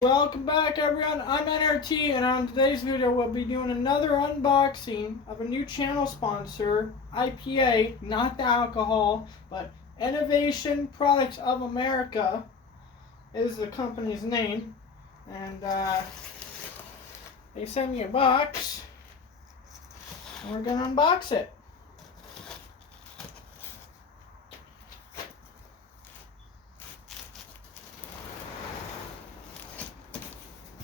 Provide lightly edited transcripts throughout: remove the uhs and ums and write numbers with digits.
Welcome back everyone, I'm N.R.T. and on today's video we'll be doing another unboxing of a new channel sponsor, iPA, not the alcohol, but Innovation Products of America is the company's name. And they sent me a box and we're going to unbox it.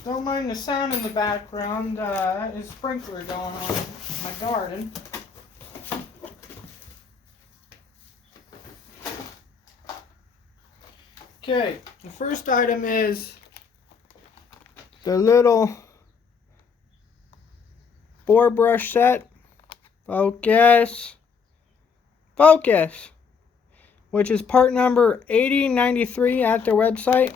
Don't mind the sound in the background, there's a sprinkler going on in my garden. Okay, the first item is the little boar brush set. Focus. Which is part number 8093 at their website.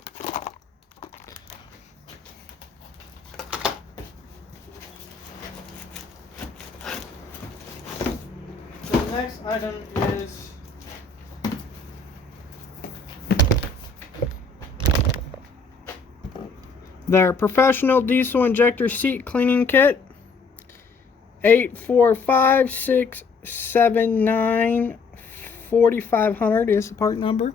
The next item is their professional diesel injector seat cleaning kit. 845-679-4500 is the part number.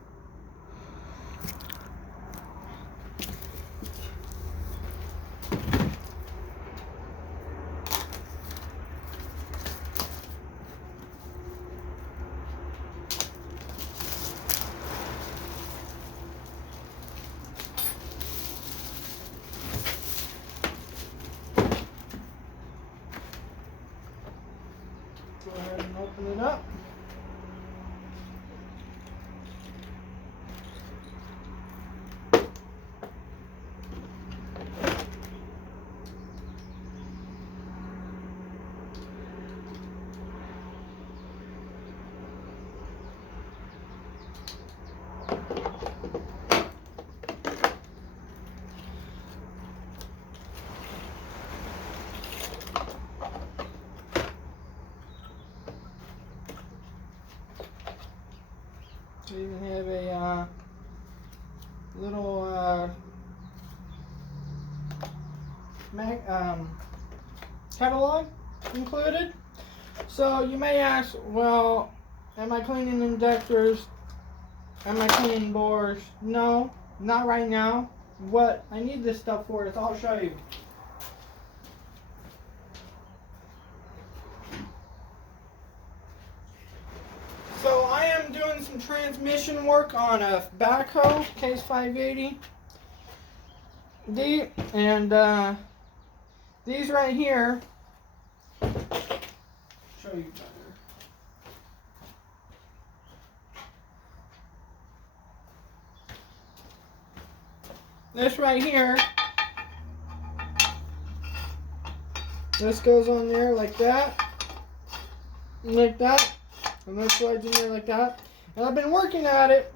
Go ahead and open it up. We even have a little catalog included. So you may ask, well, am I cleaning injectors? Am I cleaning bores? No, not right now. What I need this stuff for is I'll show you. So I am doing some transmission work on a backhoe, case 580D, and these right here, show you better. This right here, this goes on there like that, and that slides in there like that. And I've been working at it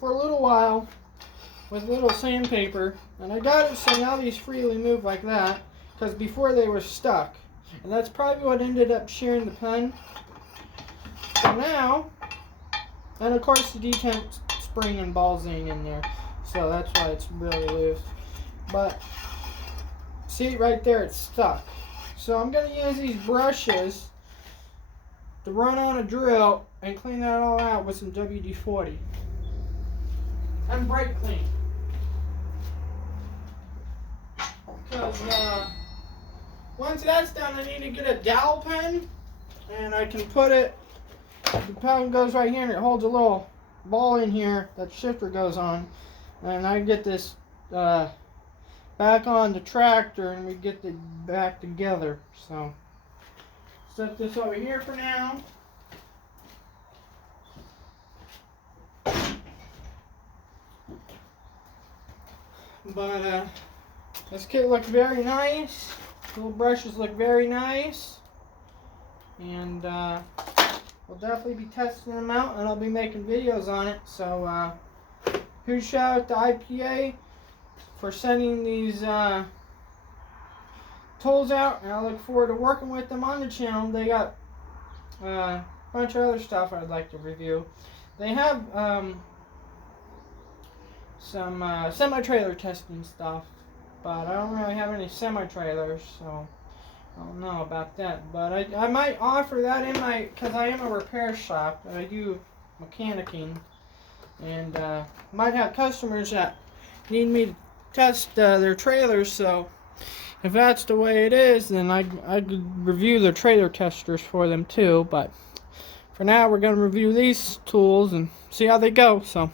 for a little while with a little sandpaper, and I got it so now these freely move like that, because before they were stuck, and that's probably what ended up shearing the pen. So now, and of course the detent spring and balls ain't in there, so that's why it's really loose. But see right there, it's stuck. So I'm going to use these brushes to run on a drill and clean that all out with some WD-40 and brake clean. Because once that's done, I need to get a dowel pen, and I can put it, the pen goes right here and it holds a little ball in here that the shifter goes on, and I get this back on the tractor and we get it back together. So set this over here for now. But this kit looks very nice. Little brushes look very nice. And we'll definitely be testing them out, and I'll be making videos on it. So huge shout out to IPA for sending these tools out, and I look forward to working with them on the channel. They got a bunch of other stuff I'd like to review. They have some semi-trailer testing stuff but I don't really have any semi-trailers, so I don't know about that. But I might offer that in my, because I am a repair shop. I do mechanicking, and might have customers that need me to test their trailers, so if that's the way it is, then I could review the trailer testers for them too. But for now, we're going to review these tools and see how they go. So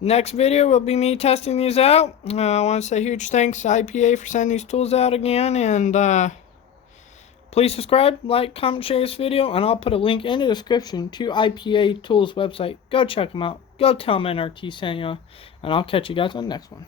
next video will be me testing these out. I want to say huge thanks to iPA for sending these tools out again, and please subscribe, like, comment, share this video, and I'll put a link in the description to iPA Tools website. Go check them out. Go tell them N.R.T sent you, and I'll catch you guys on the next one.